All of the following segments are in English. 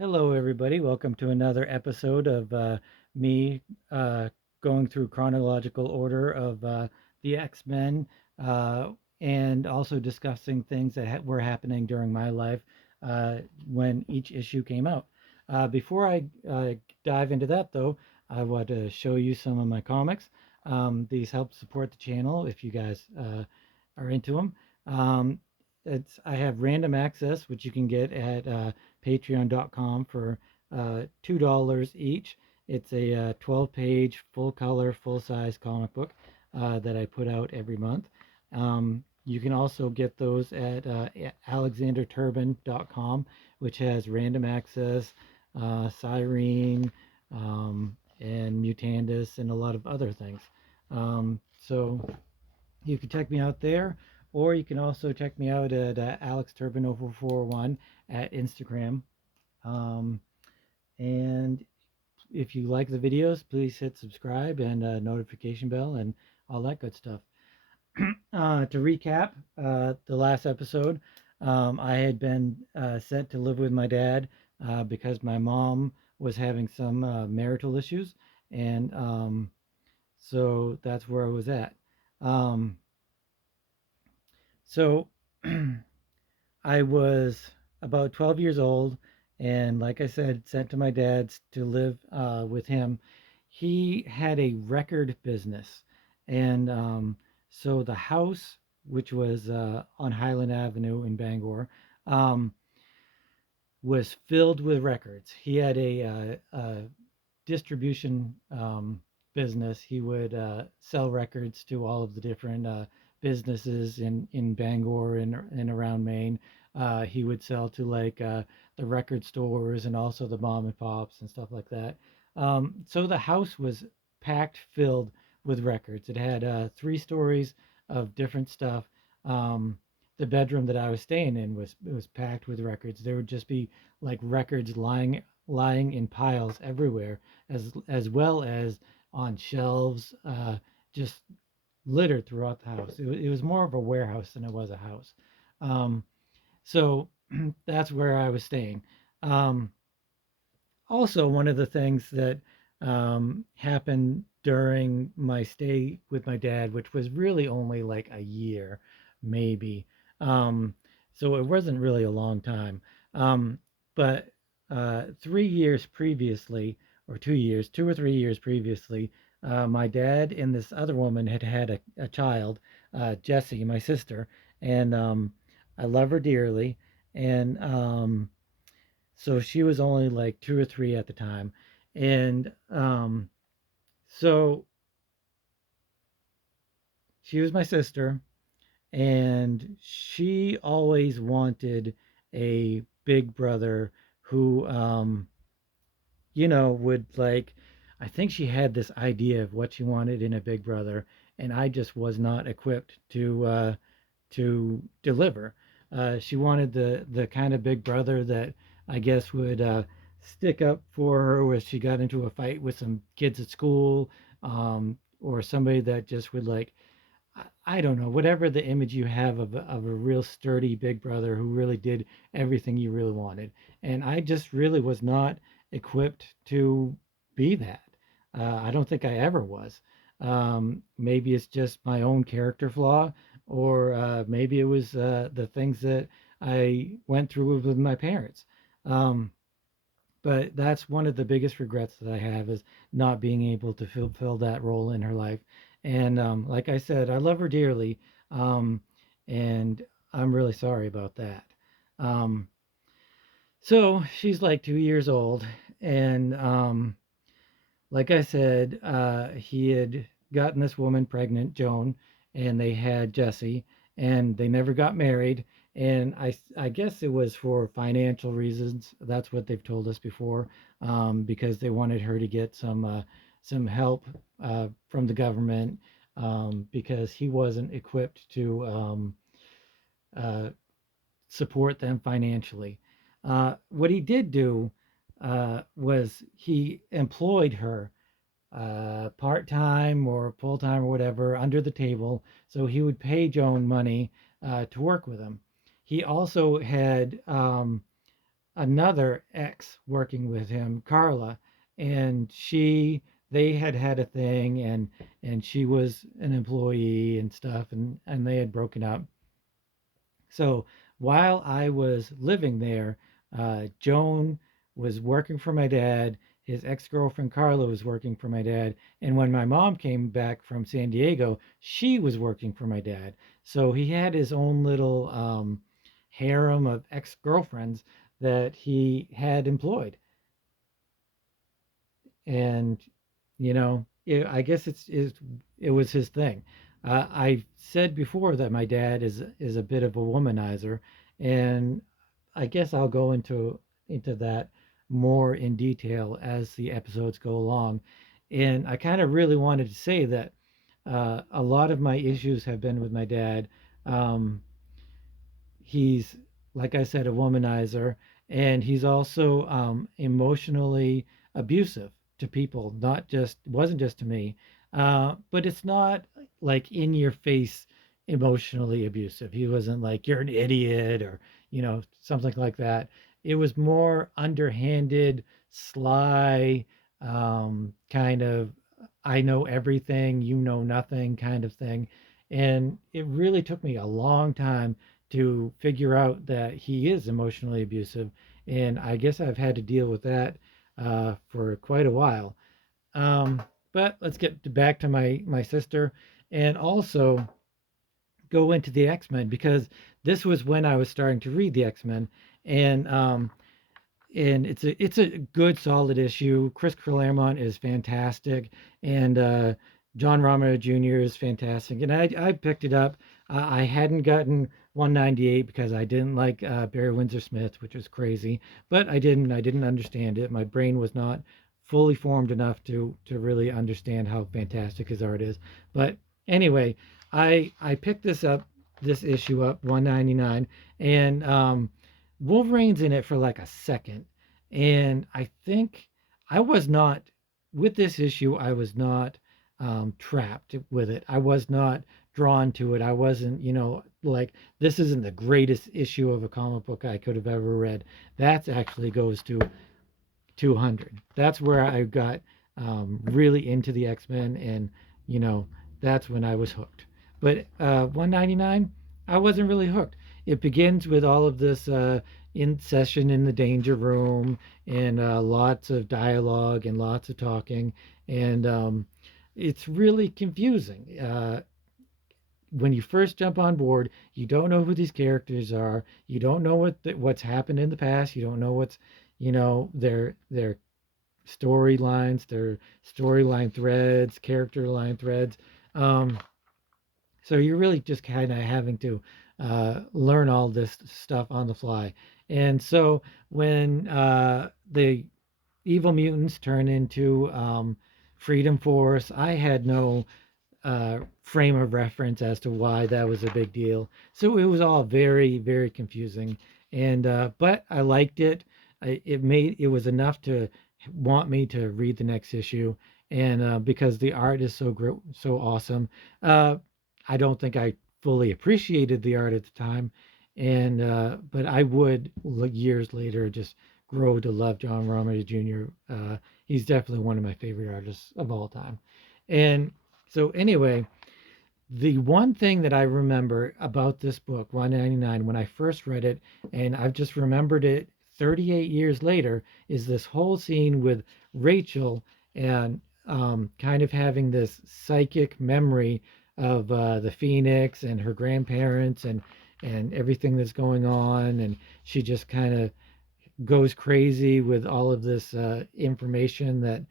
Hello, everybody. Welcome to another episode of me going through chronological order of the X-Men and also discussing things that were happening during my life uh, when each issue came out. Before I dive into that, though, I want to show you some of my comics. These help support the channel if you guys are into them. Um, I have random access, which you can get at patreon.com for $2 each. It's a 12-page, full color, full size comic book that I put out every month. You can also get those at alexanderturban.com, which has random access, Cyrene, and Mutandis, and a lot of other things. So you can check me out there, or you can also check me out at AlexTurban0441 at Instagram. Um, and if you like the videos, please hit subscribe and notification bell and all that good stuff. To recap the last episode, I had been sent to live with my dad because my mom was having some marital issues, and so that's where I was at. Um, so I was about 12 years old, and like I said, sent to my dad's to live with him. He had a record business, and so the house, which was on Highland Avenue in Bangor, um, was filled with records. He had a distribution business. He would sell records to all of the different businesses in Bangor and around Maine. He would sell to like the record stores and also the mom and pops and stuff like that. So the house was packed, filled with records. It had 3 stories of different stuff. Um, the bedroom that I was staying in was packed with records. There would just be like records lying in piles everywhere, as well as on shelves, just littered throughout the house. It was more of a warehouse than it was a house. Um, so that's where I was staying. Um, Also, one of the things that happened during my stay with my dad, which was really only like a year, maybe. Um, so it wasn't really a long time. Um, but 3 years previously, or 2 years, 2 or 3 years previously, my dad and this other woman had had a child, Jessie, my sister, and I love her dearly. And so she was only like 2 or 3 at the time. And so she was my sister, and she always wanted a big brother who, would like, I think she had this idea of what she wanted in a big brother, and I just was not equipped to deliver. She wanted the kind of big brother that I guess would stick up for her if she got into a fight with some kids at school, or somebody that just would like, I don't know, whatever the image you have of a real sturdy big brother who really did everything you really wanted. And I just really was not equipped to be that. I don't think I ever was. Maybe it's just my own character flaw, or maybe it was the things that I went through with my parents. Um, but that's one of the biggest regrets that I have is not being able to fulfill that role in her life. And like I said, I love her dearly, um, and I'm really sorry about that. Um, so she's like 2 years old, and like I said, he had gotten this woman pregnant, Joan, and they had Jesse, and they never got married. And I guess it was for financial reasons. That's what they've told us before, because they wanted her to get some help from the government, because he wasn't equipped to uh, support them financially. What he did do was he employed her part time or full time or whatever under the table. So he would pay Joan money to work with him. He also had another ex working with him, Carla, and they had had a thing, and she was an employee and stuff, and they had broken up. So while I was living there, Joan was working for my dad. His ex girlfriend Carla was working for my dad. And when my mom came back from San Diego, she was working for my dad. So he had his own little harem of ex girlfriends that he had employed. And I guess it was his thing. I said before that my dad is a bit of a womanizer, and I guess I'll go into that more in detail as the episodes go along. And I kind of really wanted to say that a lot of my issues have been with my dad. Um, he's, like I said, a womanizer, and he's also emotionally abusive to people. Not just wasn't just to me, but it's not like in your face emotionally abusive. He wasn't like you're an idiot or something like that. It was more underhanded, sly, kind of I know everything, you know nothing kind of thing. And it really took me a long time to figure out that he is emotionally abusive. And I guess I've had to deal with that for quite a while. Um, but let's get back to my sister, and also go into the X Men, because this was when I was starting to read the X Men, and it's a good solid issue. Chris Claremont is fantastic, and John Romita Jr. is fantastic. And I picked it up. I hadn't gotten 198 because I didn't like Barry Windsor Smith, which was crazy. But I didn't understand it. My brain was not fully formed enough to really understand how fantastic his art is. But anyway, I picked this issue up 199, and Wolverine's in it for like a second. And I think I was not, with this issue, I was not trapped with it. I was not drawn to it. I wasn't, like, this isn't the greatest issue of a comic book I could have ever read. That actually goes to 200. That's where I got really into the X Men, and you know that's when I was hooked. But 199, I wasn't really hooked. It begins with all of this in session in the danger room, and lots of dialogue and lots of talking, and it's really confusing. When you first jump on board, you don't know who these characters are. You don't know what's happened in the past. You don't know what's their storylines, their storyline threads, character line threads. Um, so you're really just kind of having to learn all this stuff on the fly. And so when the evil mutants turn into Freedom Force, I had no frame of reference as to why that was a big deal. So it was all very, very confusing. And but I liked it. It was enough to want me to read the next issue, and because the art is so awesome. Uh, I don't think I fully appreciated the art at the time, and but I would years later just grow to love John Romita Jr. He's definitely one of my favorite artists of all time. And so anyway, the one thing that I remember about this book, 199, when I first read it, and I've just remembered it 38 years later, is this whole scene with Rachel and kind of having this psychic memory of the Phoenix and her grandparents and everything that's going on, and she just kind of goes crazy with all of this information that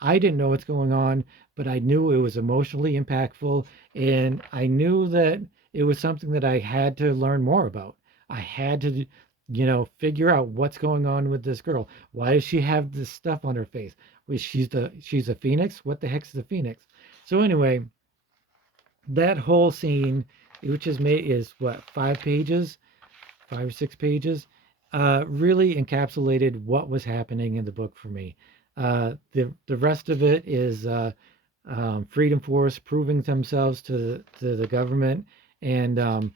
I didn't know what's going on, but I knew it was emotionally impactful, and I knew that it was something that I had to learn more about. I had to, figure out what's going on with this girl. Why does she have this stuff on her face? Well, she's a phoenix. What the heck's the phoenix? So anyway, that whole scene, which is what, 5 pages, 5 or 6 pages, really encapsulated what was happening in the book for me. The rest of it is Freedom Force proving themselves to the government, and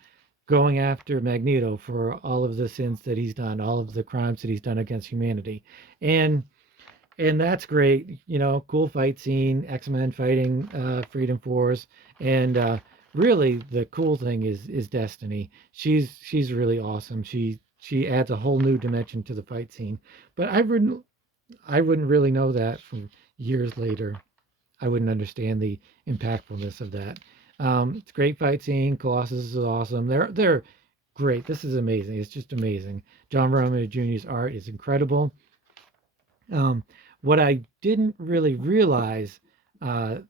going after Magneto for all of the sins that he's done, all of the crimes that he's done against humanity. And and that's great. Cool fight scene, X-Men fighting Freedom Force, and really the cool thing is Destiny. She's really awesome. She adds a whole new dimension to the fight scene. But I wouldn't really know that from years later. I wouldn't understand the impactfulness of that. It's a great fight scene. Colossus is awesome. They're great. This is amazing. It's just amazing. John Romita Jr.'s art is incredible. Um, what I didn't really realize, uh,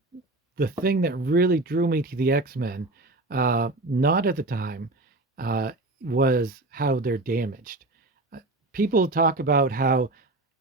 the thing that really drew me to the X-Men, not at the time, uh, was how they're damaged. Uh, People talk about how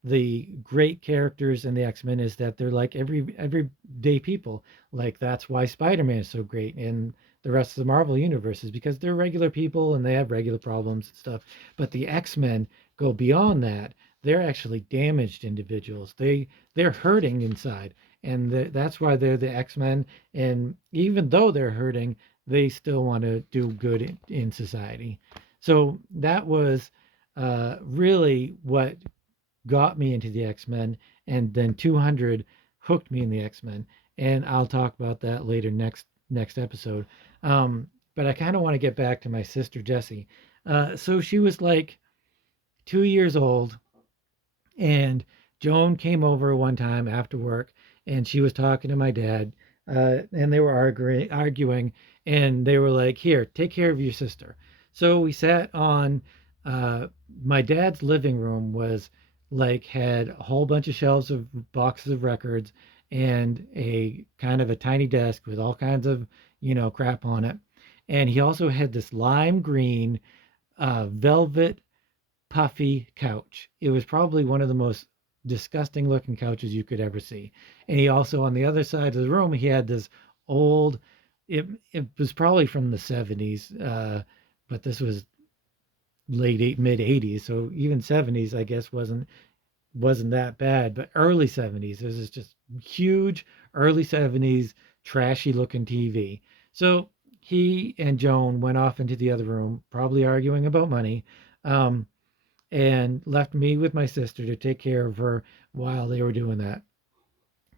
the great characters in the X-Men is that they're like everyday people. Like that's why Spider-Man is so great in the rest of the Marvel universe is because they're regular people and they have regular problems and stuff. But the X-Men go beyond that. They're actually damaged individuals. They're hurting inside, and that's why they're the X-Men. And even though they're hurting, they still want to do good in society. So that was really what got me into the X-Men, and then 200 hooked me in the X-Men, and I'll talk about that later next episode. But I kind of want to get back to my sister Jessie. So she was like 2 years old, and Joan came over one time after work, and she was talking to my dad, and they were arguing, and they were like, "Here, take care of your sister." So we sat on. Uh, my dad's living room was like had a whole bunch of shelves of boxes of records and a kind of a tiny desk with all kinds of crap on it, and he also had this lime green velvet puffy couch. It was probably one of the most disgusting looking couches you could ever see. And he also, on the other side of the room, he had this old, it was probably from the 70s, but this was mid 80s. So even 70s, I guess, wasn't that bad, but early 70s, this is just huge early 70s trashy looking TV. So he and Joan went off into the other room, probably arguing about money. Um, and left me with my sister to take care of her while they were doing that.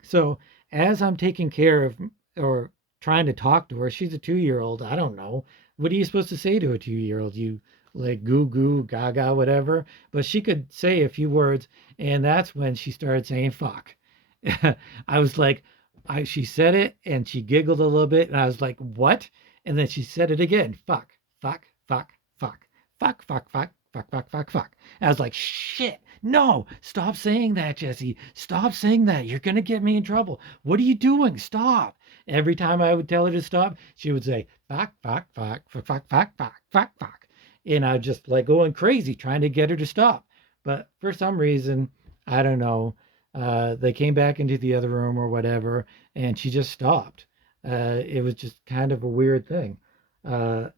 So as I'm taking care of or trying to talk to her, she's a 2 year old. I don't know. What are you supposed to say to a 2 year old? You like goo goo, gaga, whatever. But she could say a few words, and that's when she started saying fuck. I was like, she said it and she giggled a little bit, and I was like, what? And then she said it again, fuck, fuck, fuck, fuck, fuck, fuck, fuck, fuck, fuck, fuck, fuck. And I was like, shit, no, stop saying that, Jesse. Stop saying that. You're going to get me in trouble. What are you doing? Stop. Every time I would tell her to stop, she would say, fuck, fuck, fuck, fuck, fuck, fuck, fuck, fuck, fuck. And I just like going crazy trying to get her to stop. But for some reason, I don't know, they came back into the other room or whatever, and she just stopped. It was just kind of a weird thing. Uh,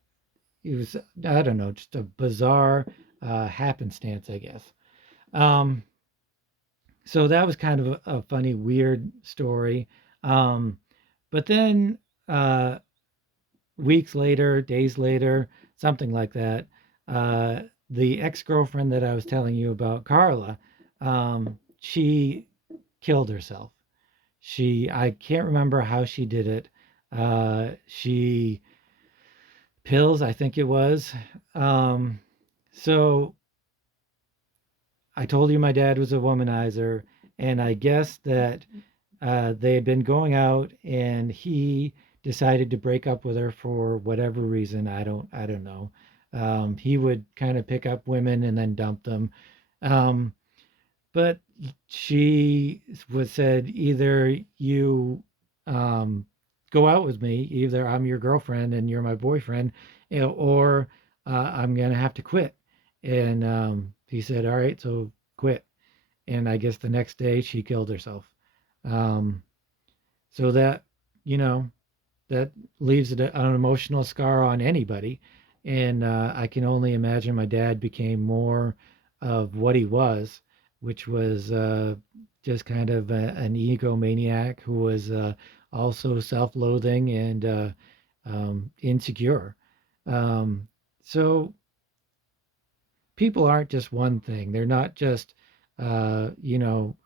it was, I don't know, just a bizarre happenstance, I guess. Um, so that was kind of a funny, weird story. Um, but then uh, weeks later, days later, something like that, uh, the ex girlfriend that I was telling you about, Carla, she killed herself. I can't remember how she did it. She pills, I think it was. Um, so I told you my dad was a womanizer, and I guess that they had been going out, and he decided to break up with her for whatever reason. I don't know. He would kind of pick up women and then dump them. Um, but she was said either you um, go out with me, either I'm your girlfriend and you're my boyfriend, or I'm gonna have to quit. And he said, all right, so quit. And I guess the next day she killed herself. Um, so that, you know, that leaves an emotional scar on anybody. And I can only imagine my dad became more of what he was, which was just kind of an egomaniac who was also self loathing and insecure. Um, So people aren't just one thing. They're not just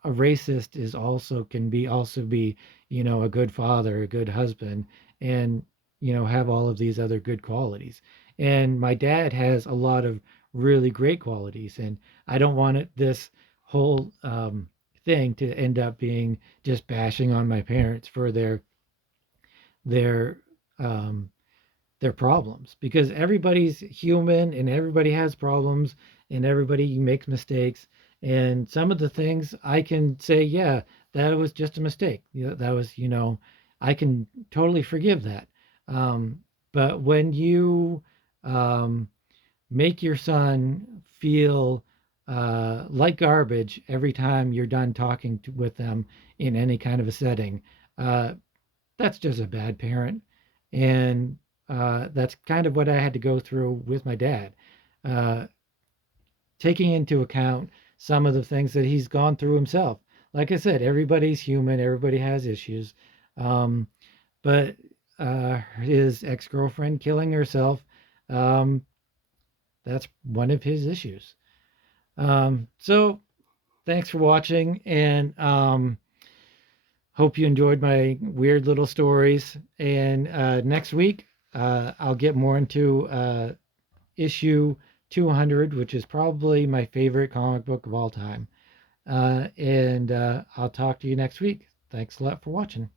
a racist is also can be also be, a good father, a good husband, and have all of these other good qualities. And my dad has a lot of really great qualities, and I don't want this whole thing to end up being just bashing on my parents for their um, their problems, because everybody's human and everybody has problems and everybody makes mistakes. And some of the things I can say, yeah, that was just a mistake. That was, I can totally forgive that. Um, but when you um, make your son feel like garbage every time you're done talking with them in any kind of a setting, uh, that's just a bad parent. And that's kind of what I had to go through with my dad, uh, taking into account some of the things that he's gone through himself. Like I said, everybody's human, everybody has issues. Um, but his ex girlfriend killing herself, um, that's one of his issues. So thanks for watching. And hope you enjoyed my weird little stories. And next week, I'll get more into issue 200, which is probably my favorite comic book of all time. And I'll talk to you next week. Thanks a lot for watching.